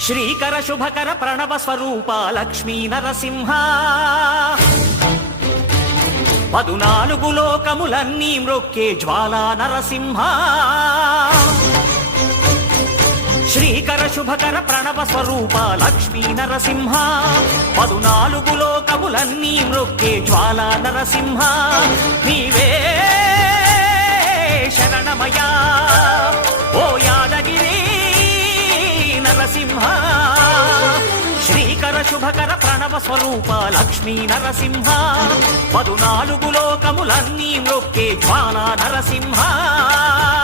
శ్రీకర శుభకర ప్రణవ స్వరూప లక్ష్మీ నరసింహ 14 లోకములన్నీ మ్రొక్కే జ్వాలా నరసింహ శ్రీకర శుభకర ప్రణవ స్వరూప లక్ష్మీ నరసింహ 14 లోకములన్నీ మ్రొక్కే జ్వాలా నరసింహ నీవే శరణమయా ఓ యాదగిరి నరసింహ శ్రీకర శుభకర ప్రణవ స్వరూప లక్ష్మీ నరసింహ 14 లోకములన్నీ మ్రొక్కే జ్వాలా నరసింహ